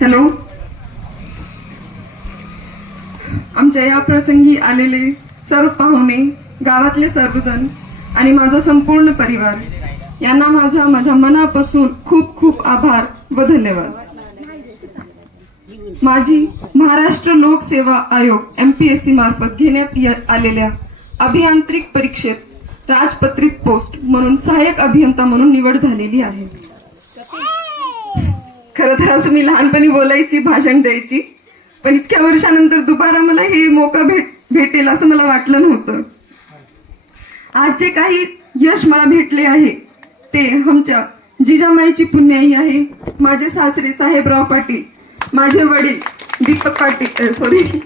Hello. आमच्या या प्रसंगी आलेले सर्व पाहुणे, गावातले सर्वजण आणि माझा संपूर्ण परिवार यांना माझ्या मनापासून खूप खूप आभार व धन्यवाद. माझी महाराष्ट्र लोकसेवा आयोग MPSC मार्फत घेण्यात आलेल्या अभियांत्रिक परीक्षेत राजपत्रित पोस्ट म्हणून सहाय्यक अभियंता म्हणून निवड झालेली आहे. खरं तर असं मी लहानपणी बोलायची, भाषण द्यायची, पण इतक्या वर्षानंतर दुबारा मला हे मौका भेटेल असं मला वाटलं नव्हतं. आज जे काही यश मला भेटले आहे ते आमच्या जिजामाईची पुण्याई आहे. माझे सासरे साहेबराव पाटील, माझे वडील दीपक पाटील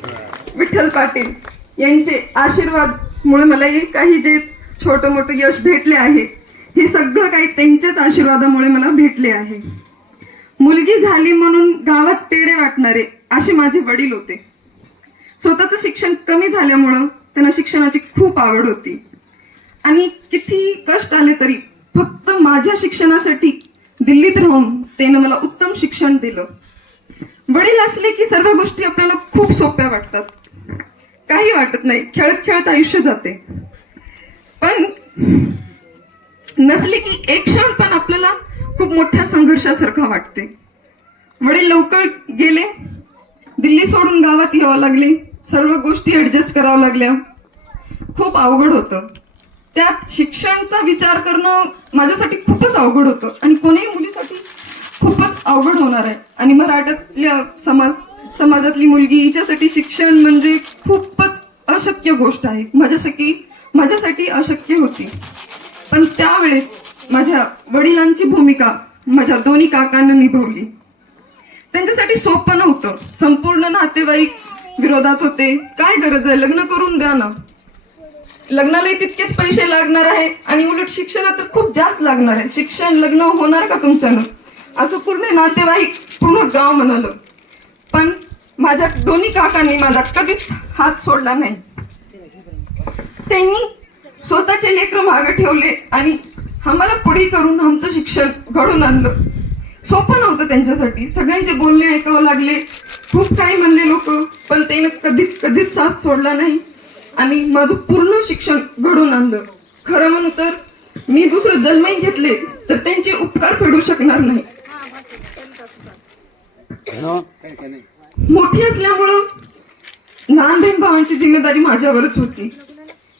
विठ्ठल पाटील यांचे आशीर्वाद मुळे मला हे काही जे छोटं मोठं यश भेटले आहे हे सगळं काही त्यांच्याच आशीर्वादामुळे मला भेटले आहे. मुलगी झाली म्हणून गावात पेढे वाटणारे असे माझे वडील होते. स्वतःचं शिक्षण कमी झाल्यामुळं त्यांना शिक्षणाची खूप आवड होती आणि किती कष्ट आले तरी फक्त माझ्या शिक्षणासाठी दिल्लीत राहून त्यानं मला उत्तम शिक्षण दिलं. वडील असले की सर्व गोष्टी आपल्याला खूप सोप्या वाटतात, काही वाटत नाही, खेळत खेळत आयुष्य जाते. पण नसले की एक क्षण पण आपल्याला खूप मोठ्या संघर्षासारखा वाटते. वडील लवकर गेले, दिल्ली सोडून गावात यावं लागले, सर्व गोष्टी ऍडजस्ट कराव्या लागल्या, खूप अवघड होतं. त्यात शिक्षणाचा विचार करणं माझ्यासाठी खूपच अवघड होतं आणि कोणीही मुलीसाठी खूपच अवघड होणार आहे. आणि मराठ्यातल्या समाजातली मुलगी हिच्यासाठी शिक्षण म्हणजे खूपच अशक्य गोष्ट आहे. माझ्यासाठी अशक्य होती. पण त्यावेळेस माझ्या वडिलांची भूमिका माझ्या दोन्ही काकांनी निभावली. त्यांच्यासाठी सोपं नव्हतं. संपूर्ण नातेवाईक विरोधात होते. काय गरज आहे, लग्न करून द्या ना, लग्नालाही तितकेच पैसे लागणार आहे आणि उलट शिक्षणात तर खूप जास्त लागणार आहे, शिक्षण लग्न होणार का तुमच्यानं, असं पूर्ण नातेवाईक पूर्ण गाव म्हणालं. पण माझ्या दोन्ही काकांनी माझा कधीच हात सोडला नाही. त्यांनी स्वतःचे लेकरं मागे ठेवले आणि आम्हाला पुढे करून आमचं शिक्षण घडून आणलं. सोपं नव्हतं त्यांच्यासाठी. सगळ्यांचे बोलणे ऐकावं लागले, खूप काही म्हणले लोक, पण त्यानं कधीच साथ सोडला नाही आणि माझं पूर्ण शिक्षण घडून आणलं. खरं म्हणू तर मी दुसरं जन्मही घेतले तर त्यांचे उपकार फेडू शकणार नाही. मोठी असल्यामुळं लहान बहीण भावांची जिम्मेदारी माझ्यावरच होती.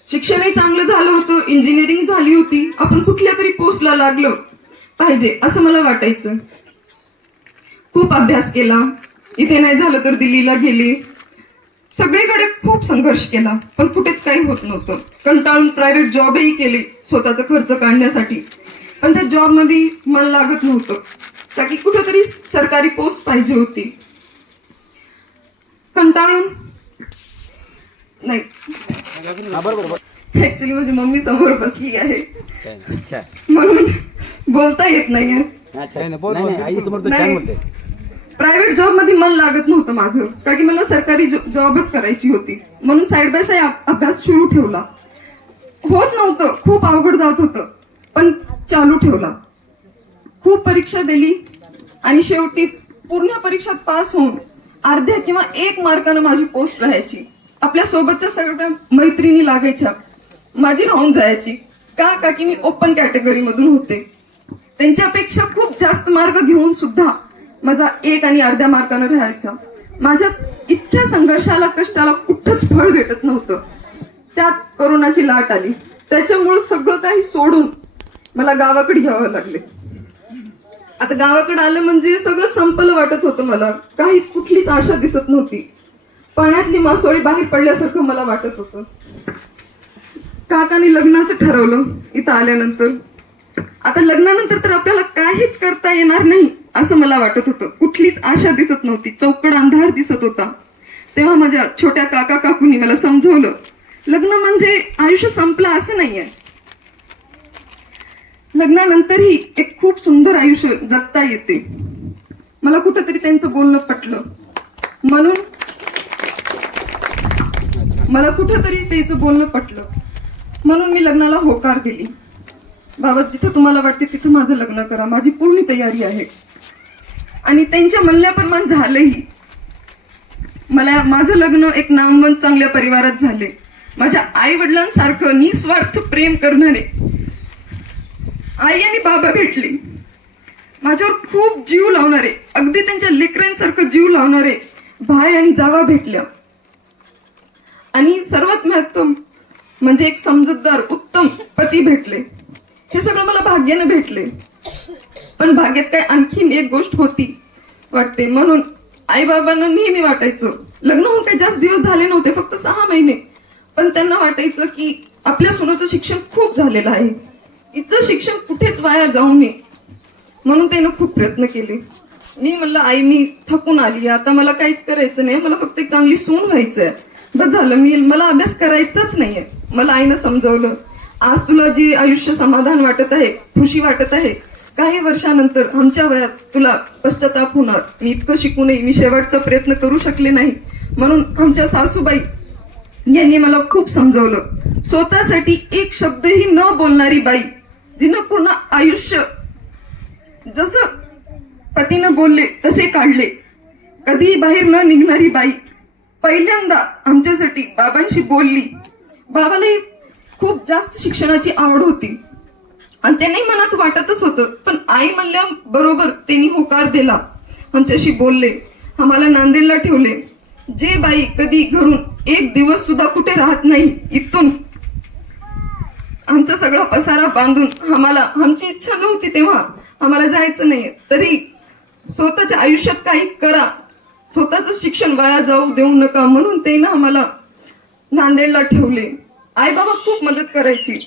शिक्षणही चांगलं झालं होतं, इंजिनिअरिंग झाली होती, आपण कुठल्या तरी पोस्टला लागलो पाहिजे असं मला वाटायचं. खूप अभ्यास केला, इथे नाही झालं तर दिल्लीला गेले, सगळीकडे खूप संघर्ष केला, पण कुठेच काही होत नव्हतं. कंटाळून प्रायव्हेट जॉबही केले स्वतःचा खर्च काढण्यासाठी, पण त्या जॉबमध्ये मन लागत नव्हतं, का की कुठेतरी सरकारी पोस्ट पाहिजे होती. कंटाळून नाही, ऍक्च्युली माझी मम्मी समोर बसली आहे म्हणून बोलता येत नाहीये. प्रायव्हेट जॉब मध्ये मन लागत नव्हतं माझं, कारण की मला सरकारी जॉबच करायची होती, म्हणून साईड बाय साईड अभ्यास सुरू ठेवला. होत नव्हतं, खूप अवघड जात होतं, पण चालू ठेवला. खूप परीक्षा दिली आणि शेवटी पूर्ण परीक्षात पास होऊन अर्ध्या किंवा 1 मार्कानं माझी पोस्ट राहायची. आपल्या सोबतच्या सगळ्या मैत्रिणी लागायच्या, माझी राहून जायची, का की मी ओपन कॅटेगरी मधून होते. त्यांच्यापेक्षा खूप जास्त मार्क घेऊन सुद्धा माझा 1 आणि अर्ध्या मार्कानं राहायचा. माझ्या इतक्या संघर्षाला, कष्टाला कुठंच फळ भेटत नव्हतं. त्यात कोरोनाची लाट आली, त्याच्यामुळे सगळं काही सोडून मला गावाकडे घ्यावं लागले. आता गावाकडे आलं म्हणजे सगळं संपलं वाटत होतं मला, काहीच कुठलीच आशा दिसत नव्हती. पाण्यातली मासोळी बाहेर पडल्यासारखं मला वाटत होतं. काकांनी लग्नाचं ठरवलं इथं आल्यानंतर. आता लग्नानंतर तर आपल्याला काहीच करता येणार नाही असं मला वाटत होतं. कुठलीच आशा दिसत नव्हती, चौकड अंधार दिसत होता. तेव्हा माझ्या छोट्या काका काकूंनी मला समजवलं, लग्न म्हणजे आयुष्य संपलं असं नाहीये, लग्नानंतरही एक खूप सुंदर आयुष्य जगता येते. मला कुठंतरी त्यांचं बोलणं पटलं, म्हणून मी लग्नाला होकार दिली. बाबा जिथं तुम्हाला वाटते तिथं माझं लग्न करा, माझी पूर्ण तयारी आहे. आणि त्यांच्या म्हणण्याप्रमाणे झालंही. माझं लग्न एक नामवंत चांगल्या परिवारात झाले. माझ्या आई वडिलांसारखं निस्वार्थ प्रेम करणारे आई आणि बाबा भेटले. माझ्यावर खूप जीव लावणारे, अगदी त्यांच्या लेकरांसारखं जीव लावणारे भाई आणि जावा भेटल्या. आणि सर्वात महत्त्व म्हणजे एक समजूतदार उत्तम पती भेटले. हे सगळं मला भाग्यानं भेटले. पण भाग्यात काय आणखीन एक गोष्ट होती वाटते. म्हणून आई बाबांना नेहमी वाटायचं, लग्न होऊन काही जास्त दिवस झाले नव्हते, फक्त 6 महिने, पण त्यांना वाटायचं की आपल्या सुनाचं शिक्षण खूप झालेलं आहे, हिचं शिक्षण कुठेच वाया जाऊ नये. म्हणून त्यानं खूप प्रयत्न केले. मी म्हणलं आई मी थकून आली, आता मला काहीच करायचं नाही, मला फक्त एक चांगली सून व्हायचंय, बस झालं. मला अभ्यास करायचाच नाहीये. मला आईनं समजवलं, आज तुला जी आयुष्य समाधान वाटत आहे, खुशी वाटत आहे, काही वर्षानंतर आमच्या वयात तुला पश्चाताप होणार. मी इतकं शिकूनही मी शेवटचा प्रयत्न करू शकले नाही. म्हणून आमच्या सासूबाई यांनी मला खूप समजवलं. स्वतःसाठी एक शब्दही न बोलणारी बाई, जिनं पूर्ण आयुष्य जसं पतीनं बोलले तसे काढले, कधीही बाहेर न निघणारी बाई, पहिल्यांदा आमच्यासाठी बाबांशी बोलली. बाबालाही खूप जास्त शिक्षणाची आवड होती आणि त्यांनाही मनात वाटतच होतं, पण आई म्हणल्या बरोबर त्यांनी होकार दिला. आमच्याशी बोलले, आम्हाला नांदेडला ठेवले. जे बाई कधी घरून एक दिवस सुद्धा कुठे राहत नाही, इथून आमचा सगळा पसारा बांधून आमची इच्छा नव्हती तेव्हा आम्हाला जायचं नाही, तरी स्वतःच्या आयुष्यात काही करा, स्वतःचं शिक्षण वाया जाऊ देऊ नका, म्हणून त्यानं आम्हाला नांदेडला ठेवले. आई बाबा खूप मदत करायची.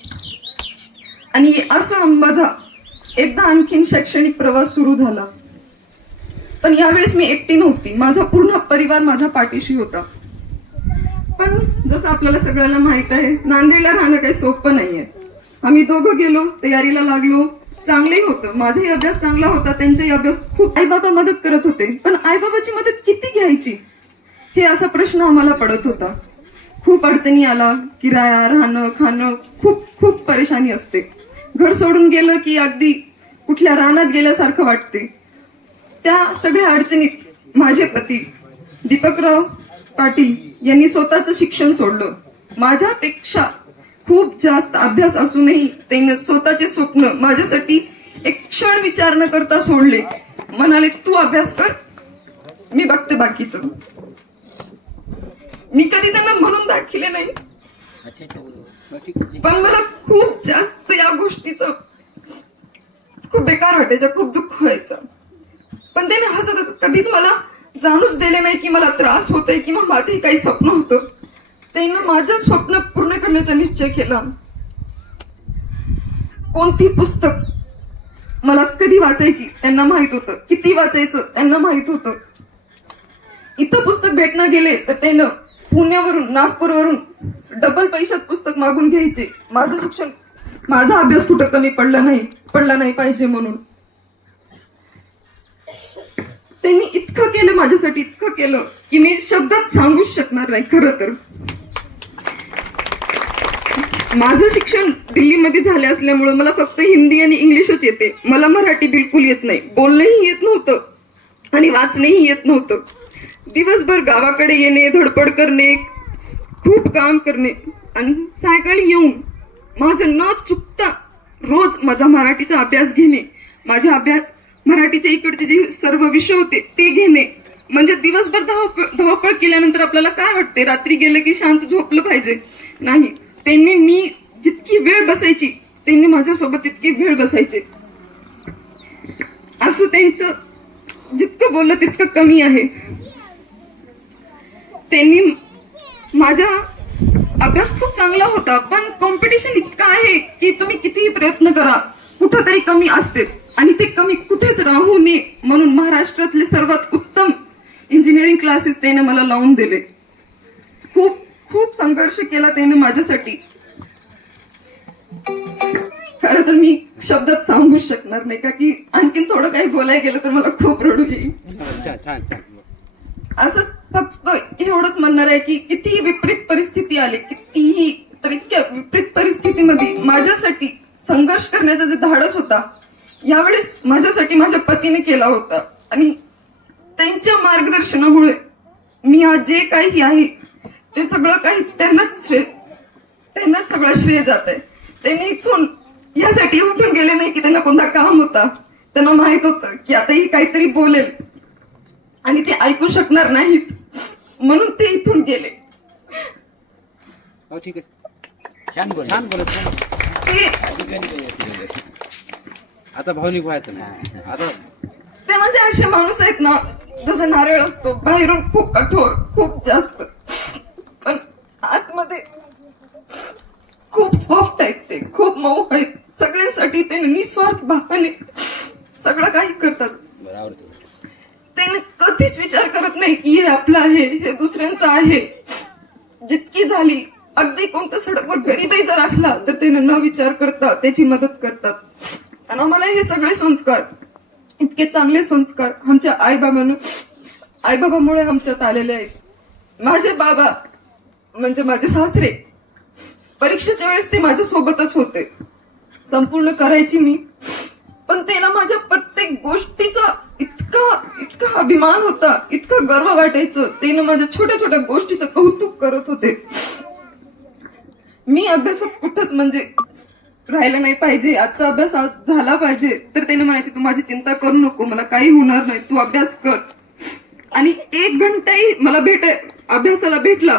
आणि असं माझा एकदा आणखीन शैक्षणिक प्रवास सुरू झाला. पण यावेळेस मी एकटी नव्हती, माझा पूर्ण परिवार माझ्या पाठीशी होता. पण जसं आपल्याला सगळ्यांना माहित आहे, नांदेडला राहणं काही सोपं नाहीये. आम्ही दोघं गेलो, तयारीला लागलो, चांगलंही होतं, माझाही अभ्यास चांगला होता, त्यांचाही अभ्यास खूप. आई बाबा मदत करत होते, पण आई बाबाची मदत किती घ्यायची हे असा प्रश्न आम्हाला पडत होता. खूप अडचणी आला, किराया, राहणं, खाणं, खूप खूप परेशानी असते. घर सोडून गेलं की अगदी कुठल्या रानात गेल्यासारखं वाटते. त्या सगळ्या अडचणीत माझे पती दीपकराव पाटील यांनी स्वतःचं शिक्षण सोडलं. माझ्यापेक्षा खूप जास्त अभ्यास असूनही त्यांनी स्वतःचे स्वप्न माझ्यासाठी एक क्षण विचार न करता सोडले. म्हणाले, तू अभ्यास कर, मी बघते बाकीचं. मी कधी त्यांना म्हणून दाखिले नाही, पण मला खूप जास्त या गोष्टीचं खूप बेकार वाटायचं, खूप दुःख व्हायचं. पण त्याने हसत कधीच मला जाणूच दिले नाही की मला त्रास होतोय किंवा माझंही काही स्वप्न होतं. त्यानं माझं स्वप्न पूर्ण करण्याचा निश्चय केला. कोणती पुस्तक मला कधी वाचायची त्यांना माहित होतं, किती वाचायचं त्यांना माहित होतं. इथं पुस्तक भेटणं गेले तर त्यानं पुण्यावरून, नागपूरवरून डबल पैशात पुस्तक मागून घ्यायचे. माझं शिक्षण, माझा अभ्यास कुठं कमी पडला नाही पाहिजे म्हणून. त्यांनी इतकं केलं माझ्यासाठी, इतकं केलं की मी शब्दात सांगूच शकणार नाही. खरं तर माझं शिक्षण दिल्लीमध्ये झाले असल्यामुळं मला फक्त हिंदी आणि इंग्लिशच येते. मला मराठी बिलकुल येत नाही, बोलणंही येत नव्हतं आणि वाचणंही येत नव्हतं. दिवसभर गावाकडे येणे, धडपड करणे, खूप काम करणे आणि सायंकाळी येऊन माझं न चुकता रोज माझा मराठीचा अभ्यास घेणे, मराठीच्या इकडचे जे सर्व विषय होते ते घेणे. म्हणजे दिवसभर धावपळ केल्यानंतर आपल्याला काय वाटते, रात्री गेलं की शांत झोपलं पाहिजे. नाही, त्यांनी मी जितकी वेळ बसायची त्यांनी माझ्यासोबत तितकी वेळ बसायचे. असं त्यांचं जितकं बोललं तितकं कमी आहे. त्यांनी माझा अभ्यास खूप चांगला होता, पण कॉम्पिटिशन इतकं आहे की तुम्ही कितीही प्रयत्न करा कुठंतरी कमी असतेच, आणि ते कमी कुठेच राहू नये म्हणून महाराष्ट्रातले सर्वात उत्तम इंजिनिअरिंग क्लासेस त्याने मला लावून दिले. खूप खूप संघर्ष केला त्याने माझ्यासाठी. खरं तर मी शब्दात सांगूच शकणार नाही, का की आणखीन थोडं काही बोलायला गेलं तर मला खूप रडू येईल. असंच फक्त एवढंच म्हणणार आहे की कितीही विपरीत परिस्थिती आली, कितीही, तर इतक्या विपरीत परिस्थितीमध्ये माझ्यासाठी संघर्ष करण्याचा जे धाडस होता यावेळेस माझ्यासाठी माझ्या पतीने केला होता. आणि त्यांच्या मार्गदर्शनामुळे मी आज जे काही आहे ते सगळं काही त्यांनाच सगळं श्रेय जात आहे. त्यांनी इथून यासाठी उठून गेले नाही की त्यांना कोणता काम होता. त्यांना माहित होतं की आता ही काहीतरी बोलेल आणि ते ऐकू शकणार नाहीत, म्हणून ते इथून गेले. हो ठीक आहे, छान बोलत ते आता भावनिक व्हायचं नाही. आता ते म्हणजे असे माणूस आहेत ना, जसं नारळ असतो बाहेरून खूप कठोर, खूप जास्त, पण आतमध्ये खूप सॉफ्ट आहेत. ते खूप मऊ आहेत. सगळ्यांसाठी ते निस्वार्थ भावाने सगळं काही करतात. बरोबर. त्याने कधीच विचार करत नाही की हे आपलं आहे, हे दुसऱ्यांचं आहे. जितकी झाली, अगदी कोणत्या सडकवर गरीबही जर असला तर त्याने न विचार करता त्याची मदत करतात. आणि आम्हाला हे सगळे संस्कार, इतके चांगले संस्कार आमच्या आईबाबामुळे आमच्यात आलेले आहेत. माझे बाबा म्हणजे माझे सासरे, परीक्षेच्या वेळेस ते माझ्या सोबतच होते. संपूर्ण करायची मी, पण त्याला माझ्या प्रत्येक गोष्टीचा इतका अभिमान होता, इतकं गर्व वाटायचं. त्यानं माझ्या छोट्या छोट्या गोष्टीचं कौतुक करत होते. मी अभ्यासात कुठंच म्हणजे राहिलं नाही पाहिजे, आजचा अभ्यास आज झाला पाहिजे, तर त्याने म्हणायचे तू माझी चिंता करू नको, मला काही होणार नाही, तू अभ्यास कर. आणि 1 घंटाही मला अभ्यासाला भेटला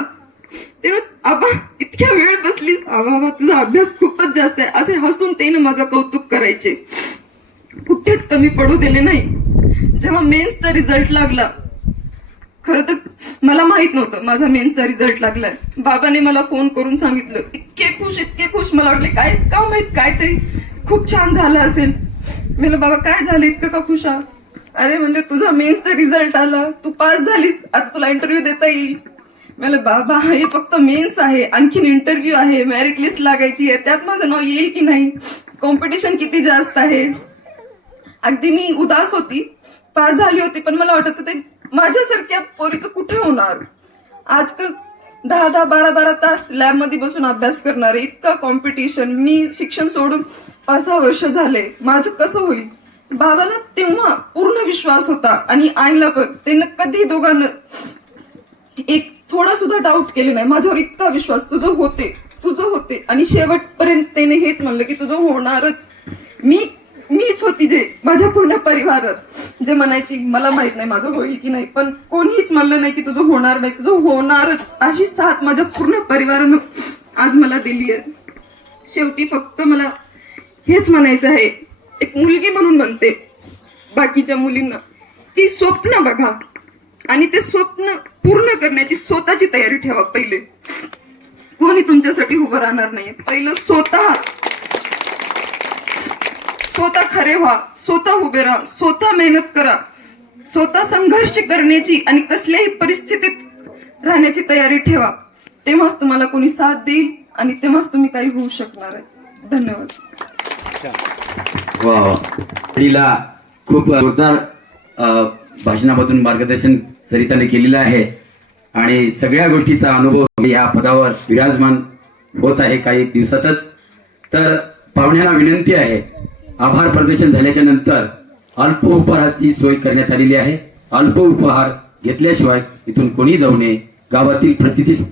तेव्हा आबा इतक्या वेळ बसलीस, आबा तुझा अभ्यास खूपच जास्त आहे, असे हसून त्याने माझं कौतुक करायचे. कुठेच कमी पडू दिले नाही. जेव्हा मेन्सचा रिझल्ट लागला, खरं तर मला माहित नव्हतं माझा मेन्सचा रिझल्ट लागलाय. बाबाने मला फोन करून सांगितलं. इतके खुश मला वाटले का माहित काहीतरी खूप छान झालं असेल. म्हणलं बाबा काय झालं इतकं का खुश आहात? अरे म्हणले तुझा मेन्सचा रिझल्ट आला, तू पास झालीस, आता तुला इंटरव्ह्यू देता येईल. म्हणलं बाबा हे फक्त मेन्स आहे, आणखीन इंटरव्ह्यू आहे, मेरिट लिस्ट लागायची आहे, त्यात माझं नाव येईल की नाही, कॉम्पिटिशन किती जास्त आहे. अगदी मी उदास होती. पास झाली होती, पण मला वाटत होतं माझ्यासारख्या पोरीचं कुठे होणार. आजकाल 10-10, 12-12 तास लॅब मध्ये बसून अभ्यास करणारे, इतकं कॉम्पिटिशन. मी शिक्षण सोडून 5-6 वर्ष झाले, माझं कसं होईल. बाबाला तेव्हा पूर्ण विश्वास होता आणि आईला पण. त्यांना कधी दोघांना एक थोडा सुद्धा डाऊट केले नाही. माझ्यावर इतका विश्वास, तुझं होते आणि शेवटपर्यंत त्याने हेच म्हणलं की तुझं होणारच. मीच होती जे माझ्या पूर्ण परिवारात जे म्हणायची मला माहित नाही माझं होईल की नाही, पण कोणीच म्हणलं नाही की तुझं होणार नाही, तुझं होणारच. अशी साथ माझ्या पूर्ण परिवारानं आज मला दिली आहे. शेवटी फक्त मला हेच म्हणायचं आहे, एक मुलगी म्हणून म्हणते बाकीच्या मुलींना की स्वप्न बघा आणि ते स्वप्न पूर्ण करण्याची स्वतःची तयारी ठेवा. पहिले कोणी तुमच्यासाठी उभं राहणार नाही. पहिलं स्वतः खरे व्हा, स्वतः उभे राहा, स्वतः मेहनत करा, स्वतः संघर्ष करण्याची आणि कसल्याही परिस्थितीत राहण्याची तयारी ठेवा. तेव्हाच तुम्हाला कोणी साथ देईल आणि तेव्हाच तुम्ही काही होऊ शकणार आहे. धन्यवाद. तिला खूप जोरदार भाषणामधून मार्गदर्शन सरिताने केलेलं आहे आणि सगळ्या गोष्टीचा अनुभव या पदावर विराजमान होत आहे काही दिवसातच. तर पाहुण्यांना विनंती आहे, आभार प्रदर्शन झाल्याच्या नंतर अल्प उपहाराची सोय करण्यात आलेली आहे. अल्प उपहार घेतल्याशिवाय इथून कोणी जाऊ नये. गावातील प्रतिष्ठित